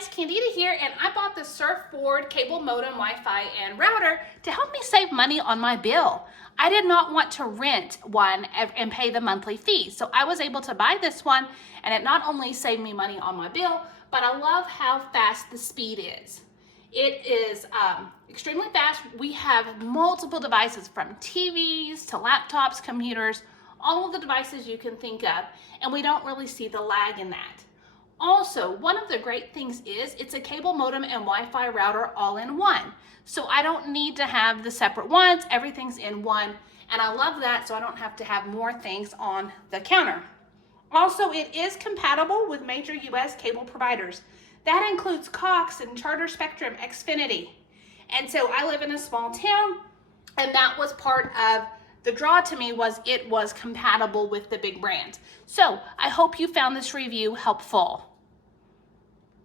guys, Candida here, and I bought the SURFboard cable modem, Wi-Fi, and router to help me save money on my bill. I did not want to rent one and pay the monthly fee, so I was able to buy this one, and it not only saved me money on my bill, but I love how fast the speed is. It is extremely fast. We have multiple devices from TVs to laptops, computers, all of the devices you can think of, and we don't really see the lag in that. Also, one of the great things is it's a cable modem and Wi-Fi router all in one. So I don't need to have the separate ones, everything's in one, and I love that so I don't have to have more things on the counter. Also, it is compatible with major US cable providers. That includes Cox and Charter Spectrum, Xfinity. And so I live in a small town, and that was part of the draw to me, was it was compatible with the big brands. So I hope you found this review helpful.